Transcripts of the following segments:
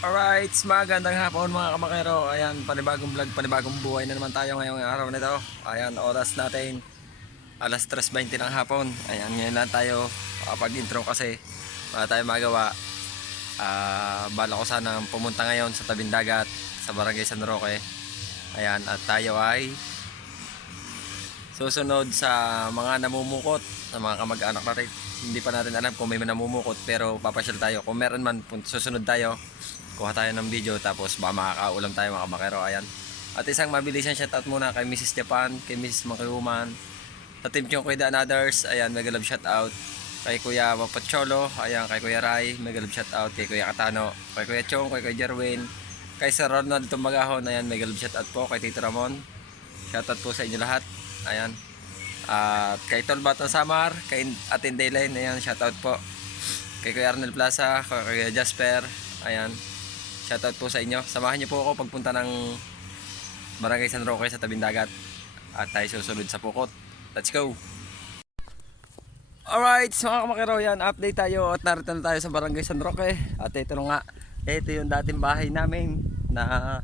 Alright, magandang hapon mga kamakero. Ayan, panibagong vlog, panibagong buhay na naman tayo ngayong araw na ito. Ayan, oras natin alas 3:20 ng hapon. Ayan, ngayon lang tayo pag-intro kasi wala tayo magawa. Bala ko sana pumunta ngayon sa tabing dagat sa Barangay San Roque. Ayan, at tayo ay susunod sa mga namumukot, sa mga kamag-anak natin. Hindi pa natin alam kung may namumukot, pero papasyal tayo. Kung meron man, susunod tayo, kuha tayo ng video, tapos baka makakaulam tayo mga kamakero. Ayan. At isang mabilisang shoutout muna kay Mrs. Japan, kay Mrs. Makiuman, sa Team Chong Kuya and others. Ayan, mega love shoutout kay Kuya Mapacholo. Ayan, kay Kuya Rai, mega love shoutout kay Kuya Katano, kay Kuya Chong, kay Kuya Jerwin, kay Sir Ronald Tumbagahon. Ayan, mega love shoutout po kay Tito Ramon. Shoutout po sa inyo lahat. Ayan. At kay Tolbata Samar, kay Atin Dayline, ayan, shoutout po. Kay Kuya Arnel Plaza, kay Kuya Jasper, ayan. Shoutout po sa inyo. Samahan niyo po ako pagpunta ng Barangay San Roque sa tabing dagat. At tayo susunod sa Pukot. Let's go! Alright, mga kamakero, yan, update tayo at narito na tayo sa Barangay San Roque. At ito nga, ito yung dating bahay namin na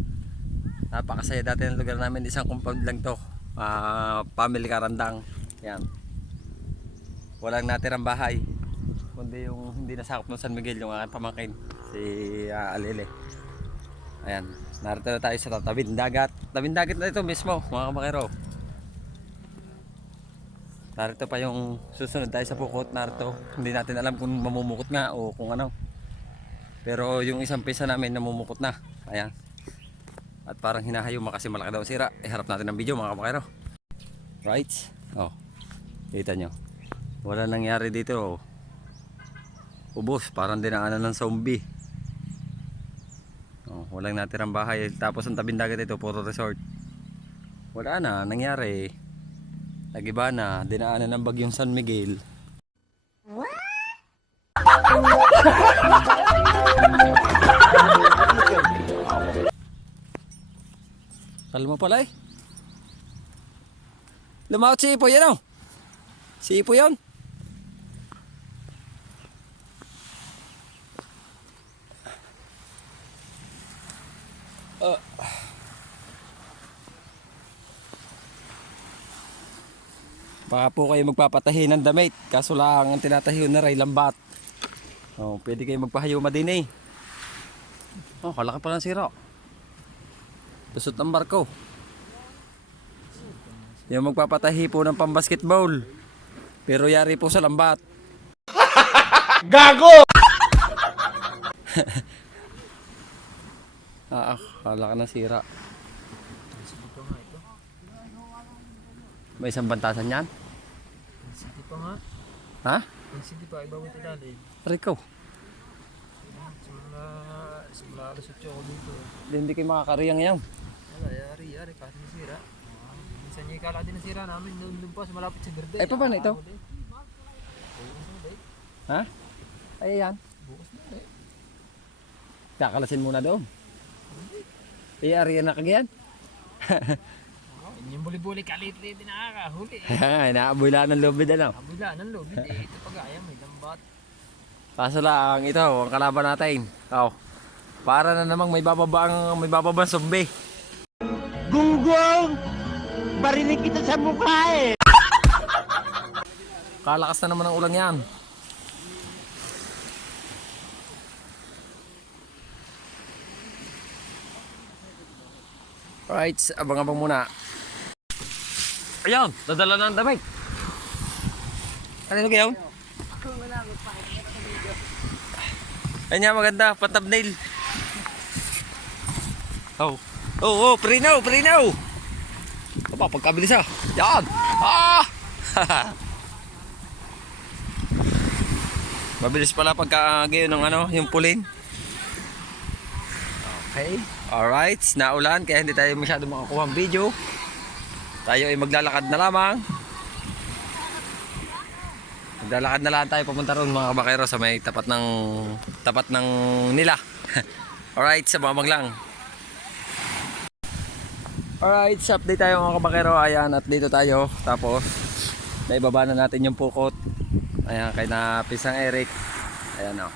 napakasaya dati ng lugar namin. Isang compound lang to, family karandang. Yan, walang natirang bahay kundi yung hindi nasakop ng San Miguel, yung aking pamangkin si Alele. Ayan, narito na tayo sa tabing dagat. Tabing dagat na ito mismo mga kamakero. Narito pa yung susunod tayo sa Pukot. Narito, hindi natin alam kung mamumukot nga o kung ano, pero yung isang pisa namin namumukot na. Ayan, at parang hinahayuma kasi malaki daw sira. Iharap natin ang video mga kamakero. Right, oh, kita nyo, wala nangyari dito. Ubos, parang dinaanan ng zombie. Oh, walang natirang bahay. Tapos ang tabing dagat ito, puro resort. Wala na, nangyari. Nagiba na, dinaanan ng bagyong San Miguel. Kalma pala eh. Lumaot si Ipo yan oh. Si Ipo yan. Baka po kayo magpapatahi ng damit, kaso lang ang tinatahi na ray lambat. Oh, pwede kayo magpahayuma din eh. Oh, kalaki pa ng sira. Tusot ng barko. Yung magpapatahi po ng pambasketball, pero yari po sa lambat. Gago! Kalaki ng sira. May isang bantasan yan? City pa nga. Ha? City pa, iba mo ito dali. Rico, Simula alas 8 ako dito. hindi kayo makakariyang yan. Wala, yari, kahit nasira. Minsan niya ikala din nasira namin doon pa sa malapit sa Verde. Ay, pa ba na ito? Ha? Ay, yan. Bukas na ulit. Kakalasin muna doon. Iyari yan na kagyan. Yung buli-buli kalit-lit din nakakahuli. Naabulan ng lobid ano. Abula ng lobid eh. Ito pag-aya may lambat. Kaso lang ito, ang kalaban natin. Oh. Para na namang may bababang zombie. Gunggong! Barinig kita sa mukha eh! Kalakas na naman ang ulang yan. Alright, abang-abang muna. Ayan, dadala na ang damit. Ano yung gayon? Ayun nga, maganda, pa-thumbnail. Oh, prinaw. Aba, pagkabilis ah. Yan! Mabilis pala pagka gayon ng ano, yung pulin. Okay, alright, naulan kaya hindi tayo masyado makakuha ang video. Tayo ay maglalakad na lamang. Maglalakad na lang tayo papunta ron mga kabakero sa may tapat ng nila. Alright, sa mamang lang. Alright, sa update tayo mga kabakero. Ayan, at dito tayo. Tapos, naibaba na natin yung Pukot. Ayan, kay na Pisang Eric. Ayan o.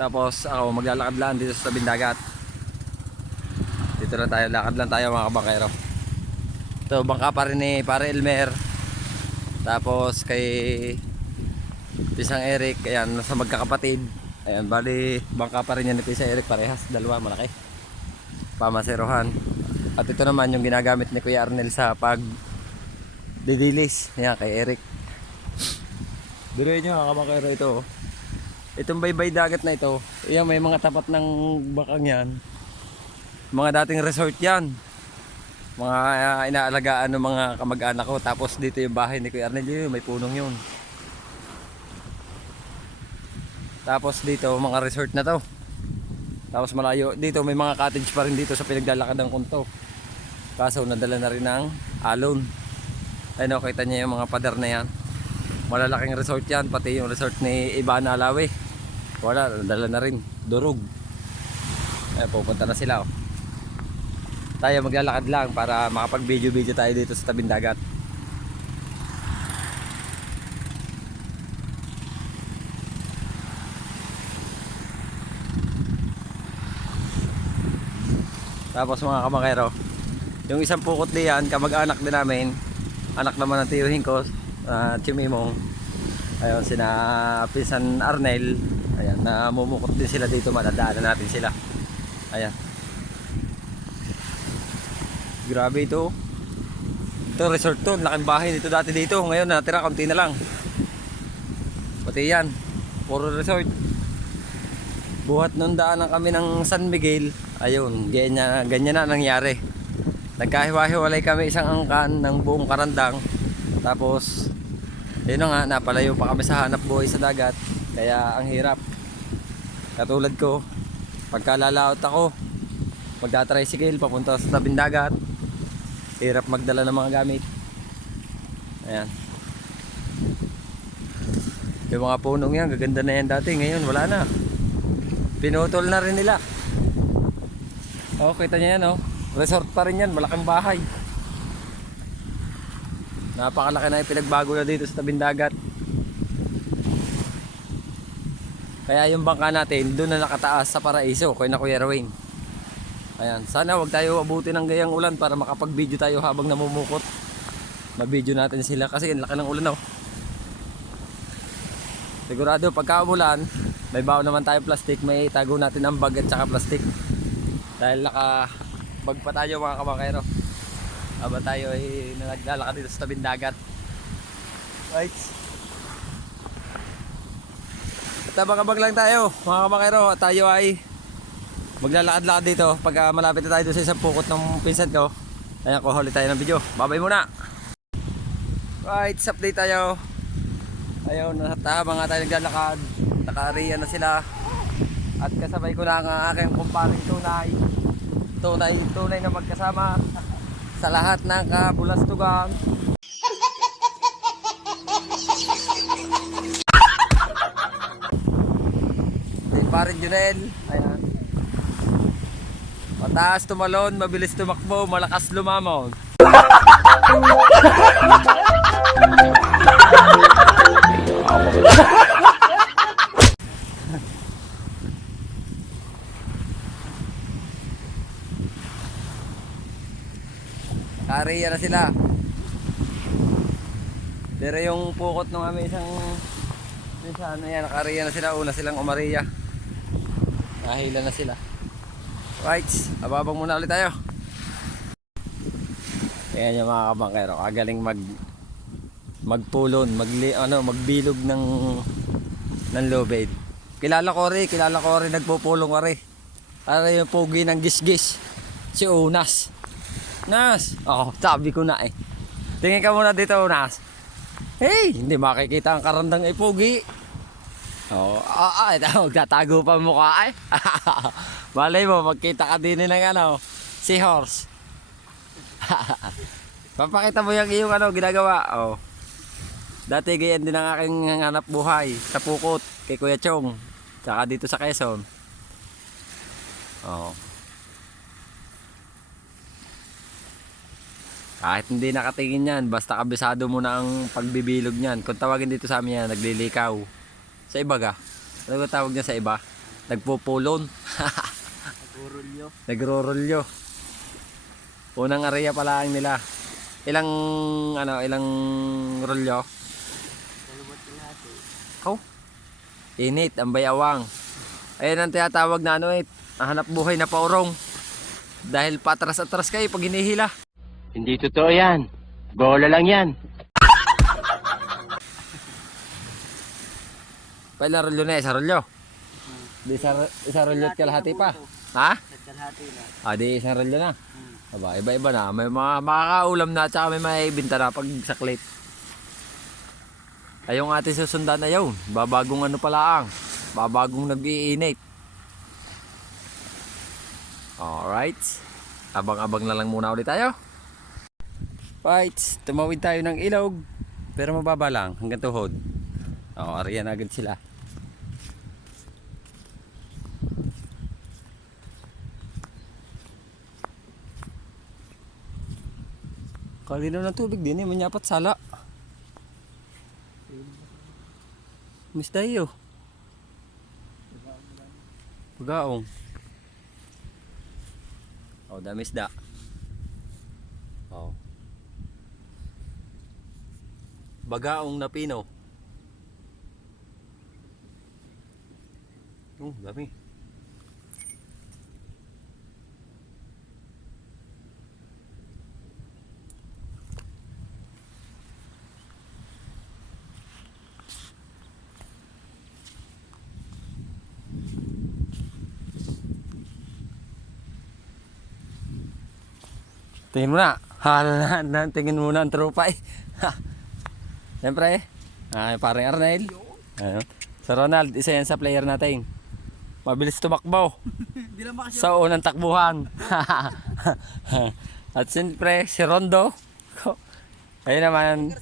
Tapos ako maglalakad lang dito sa tabing dagat. Dito lang tayo, lakad lang tayo mga kabangkero. Ito, bangka pa rin ni Pare Elmer. Tapos kay Pisang Eric, ayan, sa magkakapatid. Ayan, bali, bangka pa rin yan ni Pisang Eric, parehas, dalawa, malaki. Pamaserohan. At ito naman yung ginagamit ni Kuya Arnel sa pag didilis. Ayan, kay Eric. Duruin nyo mga kabangkero ito. Itong baybay dagat na ito, ayan, may mga tapat ng bakang yan. Mga dating resort yan. Mga inaalagaan ng mga kamag-anak ko. Tapos dito yung bahay ni Kuya Arnel, yun, may punong yun. Tapos dito mga resort na to. Tapos malayo dito, may mga cottage pa rin dito sa pinaglalakad ng kunto. Kaso nadala na rin ng alon. Ayun, kita niyo yung mga pader na yan. Malalaking resort yan, pati yung resort ni Ivana Alawi. Wala, nadala na rin, durog. Ay, pupunta na sila, oh. Tayo maglalakad lang para makapag-video-video tayo dito sa tabing dagat. Tapos mga kabangkero, yung isang pukot diyan, kamag-anak din namin, anak naman ng tiyuhin ko, Chimimong. Ayun, sina Pinsan Arnel. Ayan, namumukot din sila dito, madadaanan natin sila. Ayan. Grabe ito. Ito resort to, laking bahay nito dati dito. Ngayon natira konti na lang. Pati yan, puro resort. Buhat nung daanan kami ng San Miguel. Ayun, ganyan na nangyari. Nagkahiwa-hiwalay kami isang angkan ng buong Karandang. Tapos yun nga, napalayo pa kami sa hanap buhay sa dagat. Kaya ang hirap. Katulad ko, pagkalalaot ako, magta-tricycle papunta sa tabing dagat. Hirap magdala ng mga gamit. Ayan. Yung mga punong yan, gaganda na yan dati. Ngayon wala na. Pinutol na rin nila. Oh, kita niyo yan, oh. Resort pa rin yan, malaking bahay. Napakalaki na yung pinagbago na dito sa tabing dagat. Kaya yung bangka natin, doon na nakataas sa Paraiso, kay na Kuya Erwin. Ayan, sana wag tayo abuti ng gayang ulan para makapag-video tayo habang namumukot. Ma-video natin sila kasi ang laki ng ulan, oh. Sigurado pagka umulan, may baon naman tayo plastic, may itago natin ang bag at saka plastic. Dahil naka-bag pa tayo mga kabangkero. Habang tayo ay naglalakad dito sa tabing dagat. Right. At abang-abang lang tayo mga kabangkero. Tayo ay maglalakad-lakad dito pagka malapit na tayo doon sa isang pukot ng pinsan ko. Ayan, kuhuli tayo ng video. Babay muna. Right, update tayo. Ayun, habang nga tayo naglalakad, naka-area na sila. At kasabay ko na ang aking kumparing tunay na magkasama sa lahat ng kabulastugan. Si Paring Junel. Ayan. Mataas tumalon, mabilis tumakbo, malakas lumamon. Kariya na sila. Pero yung pukot ng aming isang yan, nakariya na sila. Una silang umariya. Nahila na sila. Right, ababang muna ulit tayo. Ayan yung mga kabangkero, kagaling magpulon, magbilog ng lobed. Kilala ko rin nagpupulong ko rin. Para yung pogi ng gisgis, si Unas. Nas, sabi ko na eh. Tingin ka muna dito, Unas. Hey, hindi makikita ang karandang ay pogi. Ito, magtatago pa mukha eh. Malay mo, magkita ka din ng seahorse. Papakita mo yung iyong ginagawa. Dati ganyan din ang aking hanap buhay sa pukot kay Kuya Chong. Tsaka dito sa Quezon. Kahit hindi nakatingin yan, basta kabisado mo na ang pagbibilog niyan. Kung tawagin dito sa amin yan, naglilikaw. Sa iba ga? Ano ba tawag niya sa iba? nagpupulon. Nagurulyo. Nagrorolyo. Unang area pala ang nila. Ilang rolyo? Kalubot ko lahat eh. Oh. Init ang bayawang. Ayun ang tinatawag na ang hanap buhay na paurong. Dahil patras-atras kayo pag hinihila. Hindi totoo yan. Bola lang yan. Pailang rolyo na, isa rolyo. Di isa rolyo at kalahati pa. Ha? Nagkalahati na. Di isang rolyo na. Aba, iba-iba na. May mga makakaulam na at saka may maibinta na pag saklit. Ay yung ating susundan na yun. Babagong pala ang. Babagong nag-iinit. Alright. Abang-abang na lang muna ulit tayo. Right. Tumawid tayo ng ilog. Pero mababa lang. Hanggang tuhod. Ariyan agad sila. Kalinaw ng tubig din manyapat sala. Misda iyo. Pagaong. Dami isda. Bagaong na pino. Dami. Tingin mo na. Tingin mo na ang tropa eh. Siyempre parang Arnel. Ayun. Sa Ronald, isa yan sa player natin. Mabilis tumakbo. Sa unang takbuhan. At siyempre si Rondo. Ayun naman.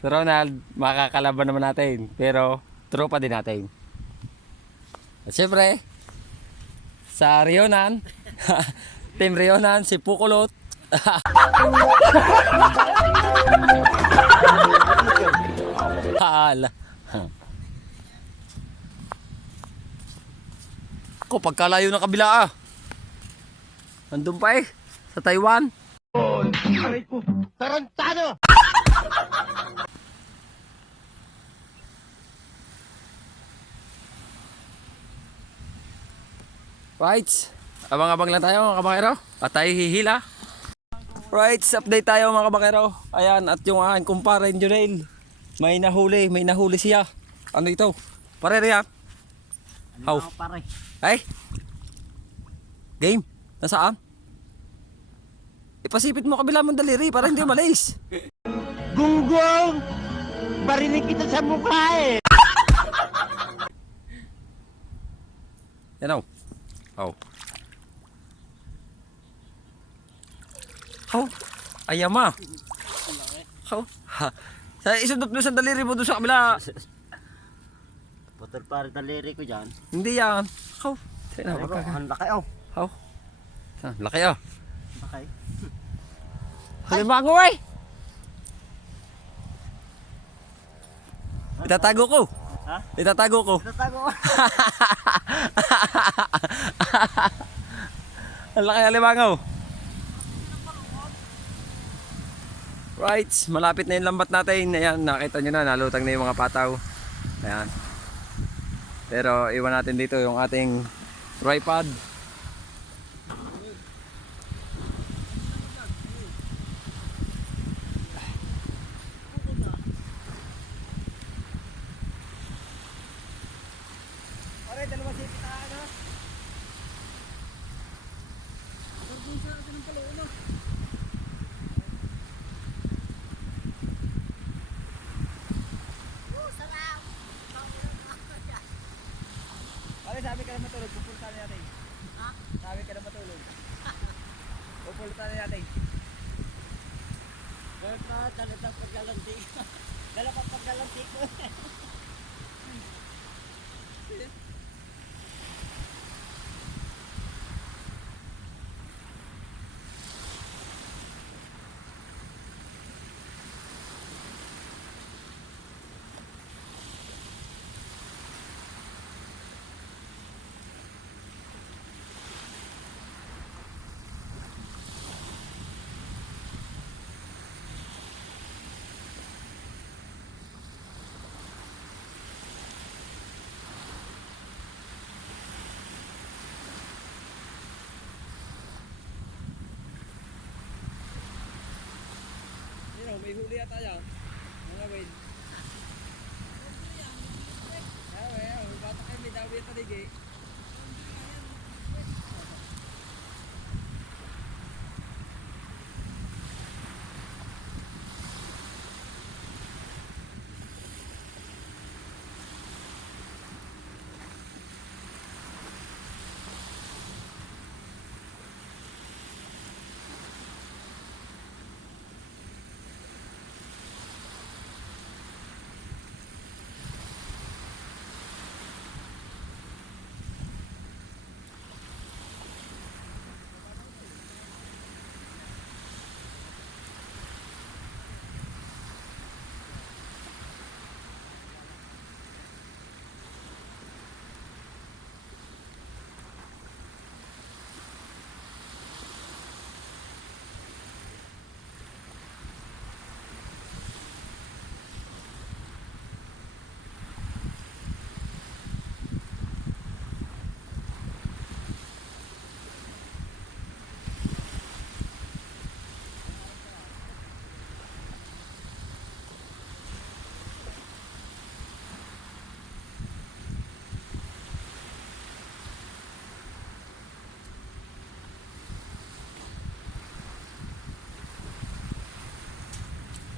Si Ronald, makakalaban naman natin. Pero tropa din natin. At siyempre sa Rionan. Team Rionan, si Pukulot. Hala. Ako, pagkalayo ng kabila Andun pa sa Taiwan. Tarantado! Right. Abang-abang lang tayo mga kabakero. At tayo hihila. Right, update tayo mga kabakero. Ayan, at yung aking kumpare Junel. May nahuli siya. Ano ito? Pare riyan. How? Pare. Ay. Game. Nasaan? Ipasipit mo kabila mong daliri para hindi malis. Gunggong! Barinig kita sa mukha eh! Yan o. How? Ayama. How? Ha. Isundot mo sa daliri mo doon sa kabila. Putol pare taliri ko dyan. Hindi yan. How? Ang laki How? Laki Laki. Halimango eh. Itatago ko. Ha? Itatago ko. Tatago. Ang laki ng limangaw. Right, malapit na yung lambat natin. Ayan, nakita nyo na, nalutang na yung mga pataw. Ayan. Pero iwan natin dito yung ating tripod. Sabi ka na matulog, pupultahan natin. Ha? Sabi ka na matulog. Pupultahan natin. Dala pa paggalanti. Dala pa paggalanti ko. may huli yata yan. Mga win. Bata kayo may dawi at taligi.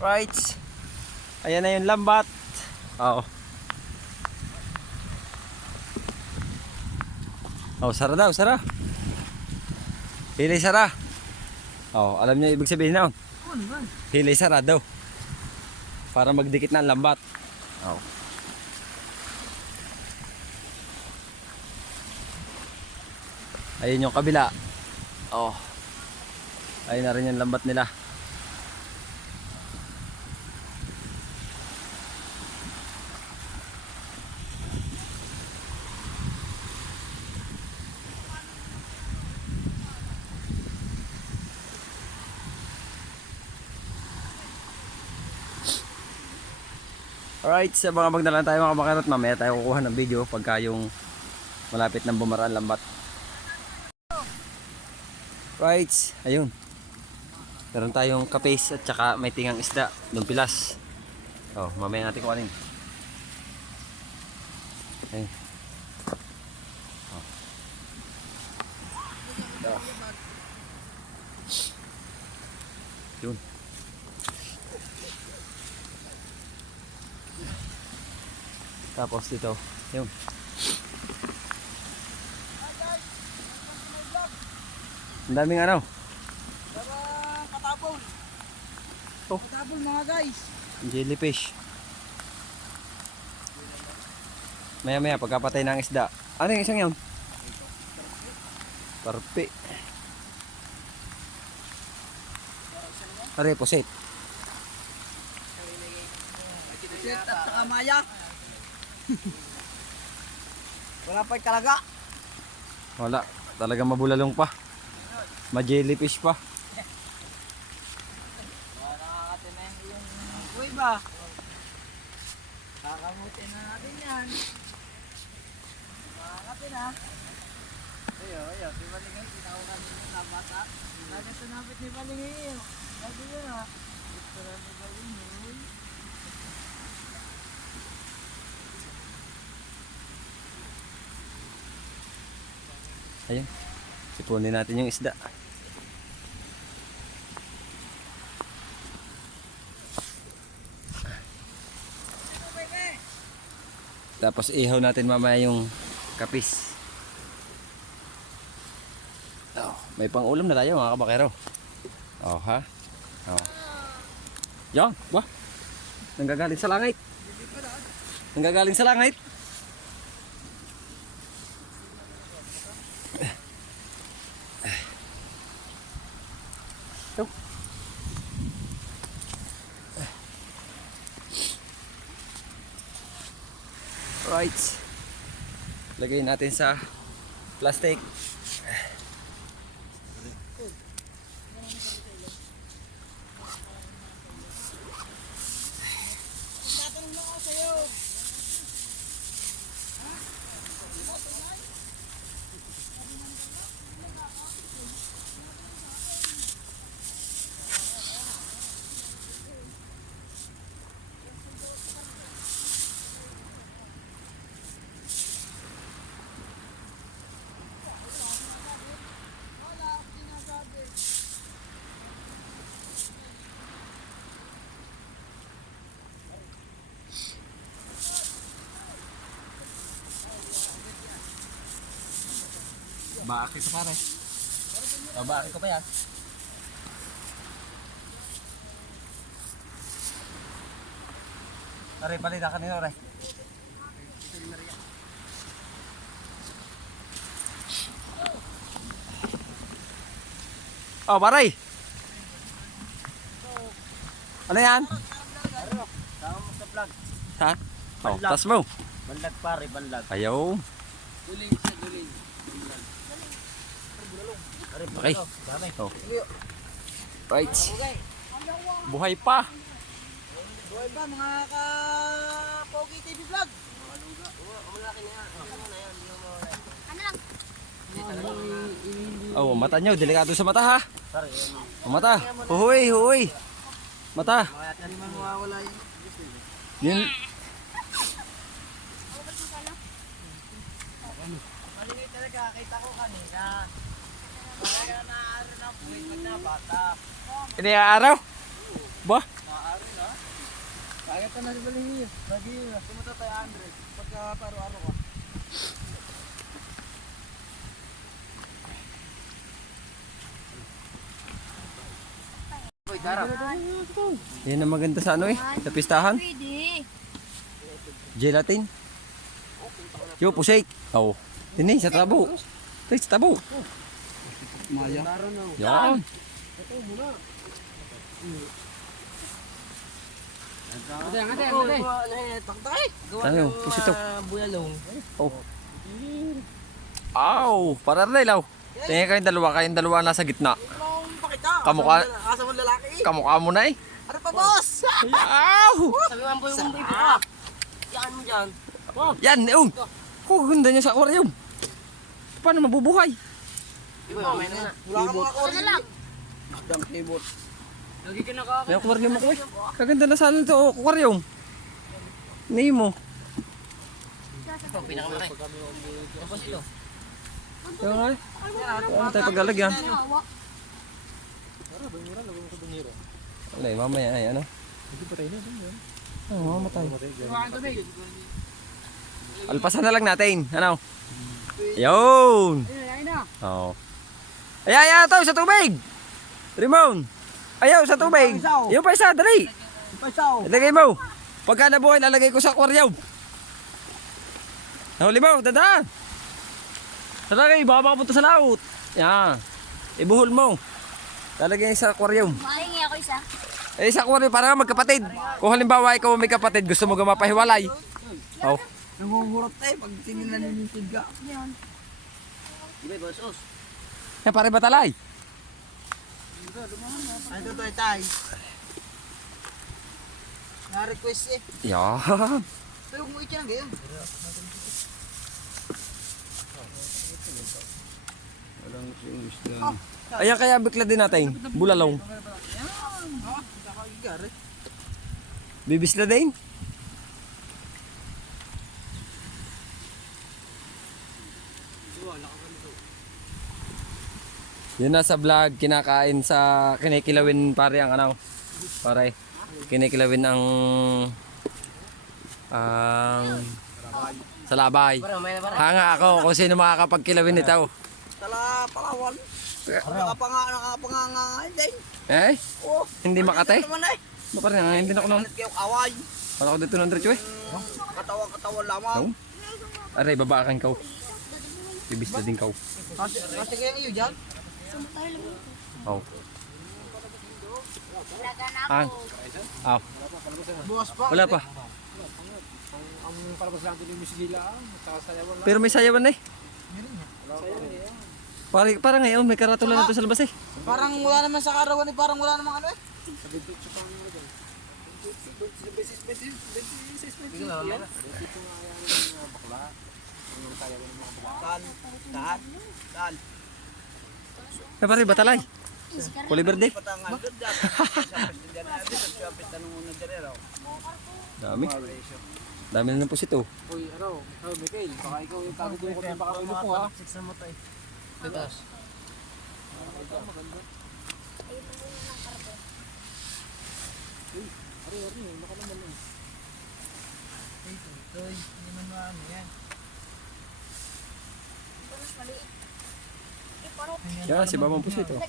Right. Ayan na yung lambat. Oo. Oh, sara daw, sara. Hilay sara. Oh, alam niyo ibig sabihin na. Ano man? Hilay sara daw. Para magdikit na ang lambat. Oh. Ayun yung kabila. Oh. Ayun na rin yung lambat nila. Alright, sa mga magdalan tayo mga kabakarot, mamaya tayo kukuha ng video pagka yung malapit ng bumaraan lambat. Right, ayun. Meron tayong kapis at saka may tingang isda, dumpilas. Oh, mamaya natin kuhanin. Ayun. Oh. Oh. Yun. Tapos dito, yun. Ang daming ano? Patabol. Oh. Patabol mga guys. Jellyfish. Maya maya pagkapatay ng isda. Ano yung isang yun? Parpi. Are, pusit. Shit at saka maya. Wala pa yung kalaga. Wala. Talagang mabulalong pa. Ma-jellyfish pa. Nakakatin na yung buhay ba? Kakamutin na natin yan. Makakatin ha. Ayo, di Balingay, tinawag yung nabata. Lagay sa napit ni Balingay. Lagi yun ha. Ito na ni Balingay. Ayun. Sipunin natin yung isda. Tapos ihaw natin mamaya yung kapis. Oh, may pang ulam na tayo mga kabakero. Oh ha. Oh. Yan, ba? Nanggagaling sa langit. Nanggagaling sa langit. Ito. Right. Lagay natin sa plastic. Tatanong lang ako sa'yo. Bakit ito pare? Bakit ko pa yan? Pare, palita kanina pare. Oh, pare. Ano yan? Sama mo sa vlog. Ha? Oh, tas mo. Banlag pare, banlag. Ayaw. Guling siya, guling. Okay. Dami. Oh. Right. Buhay pa. Buhay ba mga ka-Pogi TV vlog? Malaki na yan. Ano yan? Oh, mata nyo. Delikado sa mata ha. Pare, Oh, mata. Huhoy, huhoy. Mata. mga yan naman mawawala yun. Yun. Malingi talaga, kita ko kanina. Talaga naaaro na buhay pag na bata. Ini araw. Ba? Naaaro na? Kaya ka na si Malingi. Lagi yun. Sumunta tayo 100. Pagka paro-aro ka. Uy, darap. Yan ang maganda sa ano eh. Sa pistahan. Pwede. Gelatin. Yo, pusik. Oh. Ini sa tabo. Tay, sa tabo. Maya. Yan. Ano, pusito. Buyalong. Oh. Aw, para rin law. Tingnan kayong dalawa nasa gitna. Kamukha- Asa mo lalaki? Kamukha mo na eh. Ano pa, boss? Aw! Sabi mo boy mo ka. Yan mo dyan. Yan, yung. Oh, ganda niya sa aquarium. Paano mabubuhay? Iba, may na. Wala ka mga Ano lang? Dang keyboard. Lagi ka naka... May aquarium ako eh. Kaganda na sana ito, aquarium. Nemo. Ito, pinakamalaki. Tapos ito. Yung nga eh. Ano tayo paglalagyan? Hawa. Wala eh, mamaya ay ano. Oo, mamatay. Alpasan na lang natin. Ano? Yun! Oo. Ay, ito sa tubig! Ramon! Ayaw, sa tubig! Yung pa isa, dali! Pasaw. Ilagay mo! Pagka nabuhay, lalagay ko sa aquarium. Nahuli mo, dadaan! Lalagay, baka makapunta sa laut. Yan. Ibuhol mo. Lalagay sa aquarium. Mahingi ako isa. Eh, sa aquarium, para magkapatid. Kung halimbawa ikaw may kapatid, gusto mo mapahiwalay. Oh. Nangungurot tayo pag tinilan ninisid ka. Yan. Iba, boss. Eh, pare batalay. Ano ito tayo? Na-request eh. Yan. Pero kung ito lang gayon. Ayan kaya bigla din natin. Bulalong. Nakakagigari. Bibisla din. Yun na sa vlog, kinakain sa kinikilawin pare ang ano. Pare, kinikilawin ang sa labay. Hanga ako kung sino makakapagkilawin nito. Tala, Palawan. Nakapangangain din. Eh, Oh, hindi makate. naman eh. Baka rin, hindi na ako nung. Kalit kayo kaway. Wala ko dito ng diretso eh. Katawan lamang. No? Aray, babaakan ka. Bibisla din ka. Kasi kaya iyo dyan. Oh. Lagan Ang. ako. Aw. Bukas pa. Wala pa. Ang palabas lang din yung musigila, nagkakasayawan lang. Pero may sayawan na eh. Parang ngayon may karatula na to sa labas eh. Parang wala naman sa karawan eh. Parang wala namang ano eh. Tal. Tal. Eh pare, batalay. Kulay verde. Patangan doon dyan. Sapit dyan na dyan. Sapit tanong mo na dyan raw. Dami. Dami na ng pusito. Uy, Mikael, baka ikaw yung kagugulong ko baka ulo mo ha. Siksa mo tayo. Titas. Ito, hindi naman maano yan. Mas maliit. Yan, si Babang Pusit oh.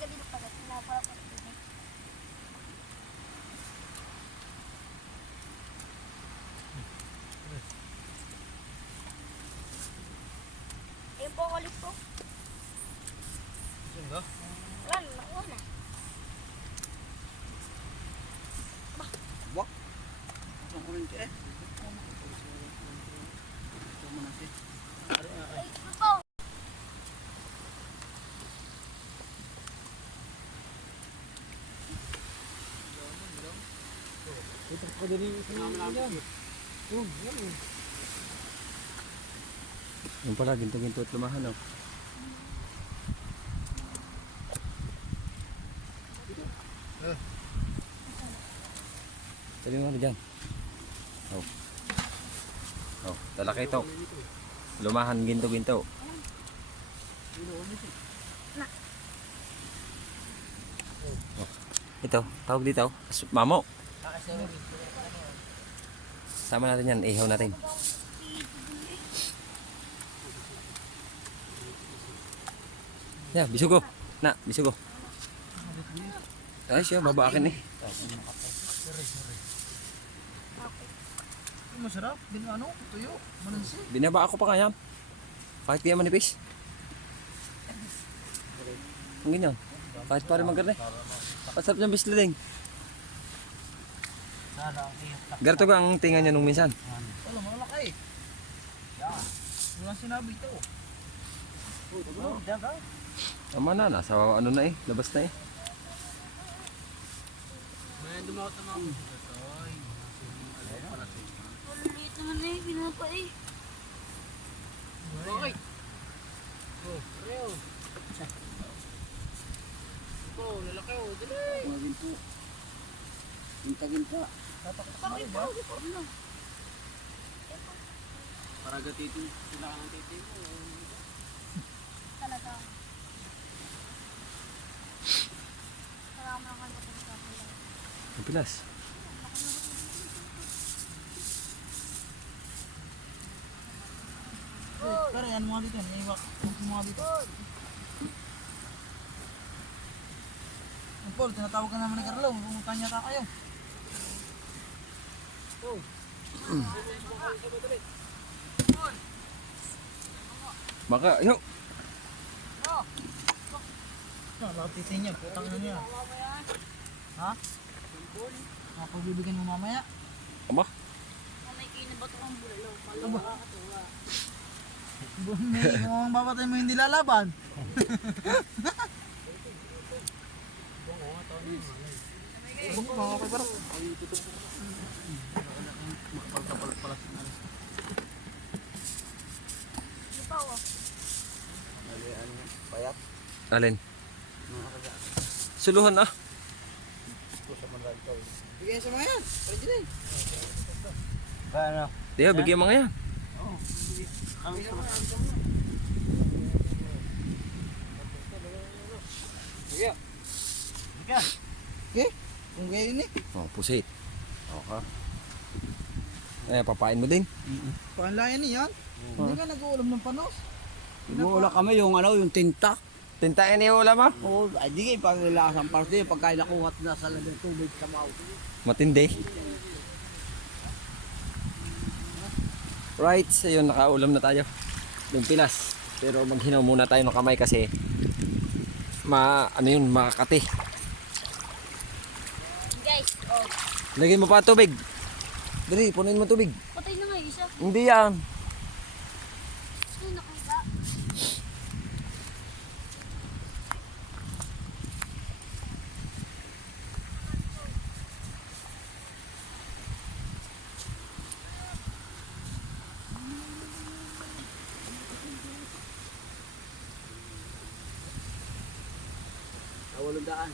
Ayun po, kulit po. Saan ba? Wala, nakuha na. Ang kurinti eh. Ay, ano po? Ito ko din yung sinama yan. Oh, yan eh. Yung pala, ginto-ginto at lumahan oh. Sabi mo dyan. Oh. Oh, talaki ito. Lumahan, ginto-ginto. Oh. Ito, tawag dito. Mamo. Sama natin yan, ihaw natin. Ya, bisugo. Na, bisugo. Ay siya, babaakin eh. Masarap. Din ano? Tuyo. Manansi. Binaba ako pa kaya. Kahit di manipis. Ang ganyan. Kahit pare magkarne. Pasarap niyang bislading. Sana ang iyot. Garto ka ang tinga niya nung minsan. Wala, malaki. Yan. Walang sinabi ito. Oh, daga. Tama na, nasa ano na eh. Labas na eh. May dumawat na mga Maliliit naman na eh, pinapa eh. okay. Oh, reo. Oh, lalaki oh. Dali. Mga ginto. Ginta-ginta. Bakit po? Ano? Para gatitin sila ka ng titin mo. Talaga. Marami ako napagkakala. Ang pilas. Pero yan mga dito. May iwak. Mga dito. Paul, tinatawag ka naman ni Carlo. Pumunta niya ta kayo. Baka, yo. Lapitin niya. Putang na niya. Ha? Pagbibigyan mo mamaya. Aba, Mamay kinabato ang bulalo. Aba. May kung babatay mo hindi lalaban. Mga kapagbarok. Ano pa oh? alin? Suluhan ah. Bigyan sa mga yan. Pwede din. Ano? Diyo, bigyan mga yan. Okay? Kung gayon eh. Oh, pusit. Okay. Eh, papain mo din. Panlayan niyan. Hindi ka nag-uulam ng panos. Inuula kami yung ano, yung tinta. Tintain niyo ulam ah. Oo, ay di kayo paglalasang parte, pagkain nakuha na sa labing tubig sa maw. Matindi. Right, so yun, nakaulam na tayo. Yung pilas. Pero maghinaw muna tayo ng kamay kasi ano yun, makakati. Guys, oh. Lagyan mo pa tubig. Dali, punin mo tubig. Patay na nga yung isa. Hindi yan. Ay, nakita. Awalong daan.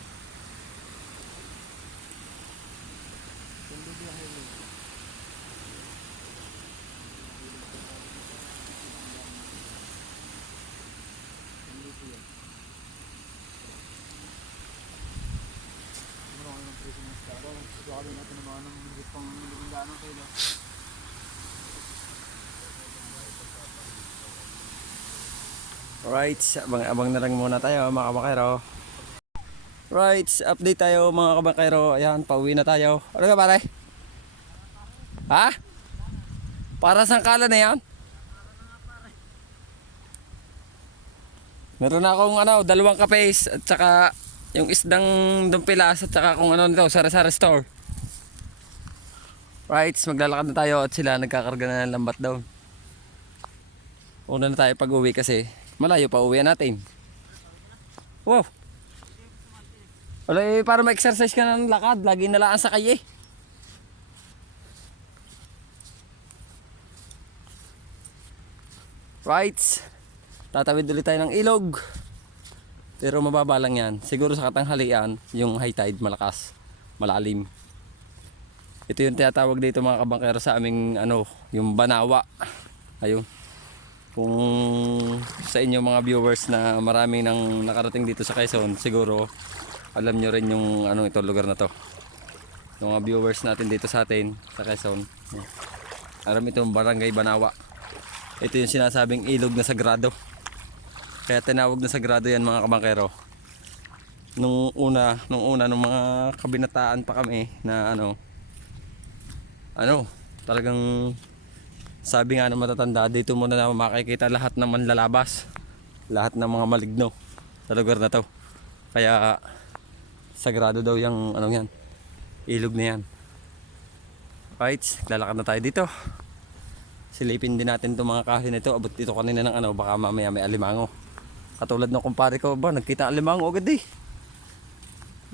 Right, abang-abang na lang muna tayo mga kabakero. Right, update tayo mga kabakero. Ayan, pauwi na tayo. Ano ka pare? Ha? Para sangkalan na yan? Meron na akong dalawang kapes at saka yung isdang dumpilas at saka kung nito, sari-sari store. Right, maglalakad na tayo at sila nagkakarga na ng lambat daw. Una na tayo pag uwi kasi malayo pa uwi natin. Wow. Wala para ma-exercise ka ng lakad, lagi nalaan sa kaye. Right. Tatawid ulit tayo ng ilog. Pero mababa lang yan. Siguro sa katanghalian, yung high tide malakas, malalim. Ito yung tinatawag dito mga kabangkero sa aming yung Banawa. Ayun. Kung sa inyo mga viewers na marami nang nakarating dito sa Quezon, siguro alam nyo rin yung ito lugar na to. Yung mga viewers natin dito sa atin sa Quezon, alam itong Barangay Banawa. Ito yung sinasabing ilog na sagrado. Kaya tinawag na sagrado yan mga kabangkero. Nung una mga kabinataan pa kami na talagang sabi nga ng matatanda, dito muna na makikita lahat ng manlalabas, lahat ng mga maligno sa lugar na to. Kaya sagrado daw yung yan, ilog na yan. Right, lalakad na tayo dito. Silipin din natin itong mga kahoy na ito. Abot dito kanina ng baka mamaya may alimango. Katulad ng kumpare ko ba, nagkita alimango agad eh.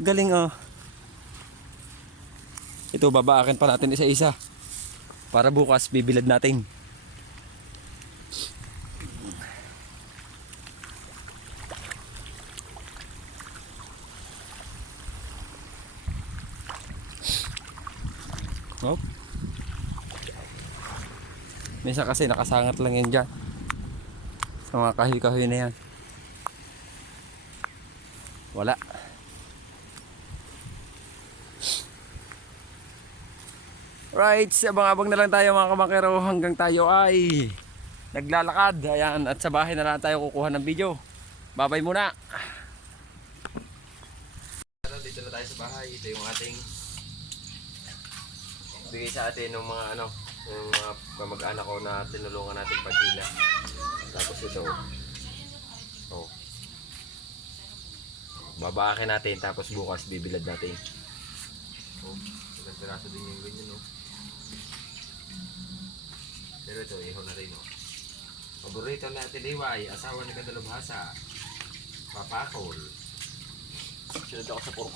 Galing Ito babaakin pa natin isa-isa. Para bukas bibilad natin. Oh. Minsan kasi nakasangat lang yan dyan. Sa mga kahoy-kahoy na yan. Wala. Right, abang-abang na lang tayo mga kabangkero hanggang tayo ay naglalakad. Ayan, at sa bahay na lang tayo kukuha ng video. Babay muna. Dito na tayo sa bahay. Ito yung ating bigay sa atin ng mga yung mga kamag-anak ko na tinulungan natin paghila. Tapos ito. Oh. Babaakin natin tapos bukas bibilad natin. Oh, ilang piraso din yung ganyan Pero ito, iho na rin Paborito natin Iway, asawa ni Kadalubhasa. Papakol. Sunod ako sa pork.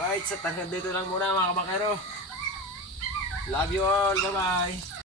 Right, sa hanggang dito lang muna mga kabakero. Love you all, bye bye.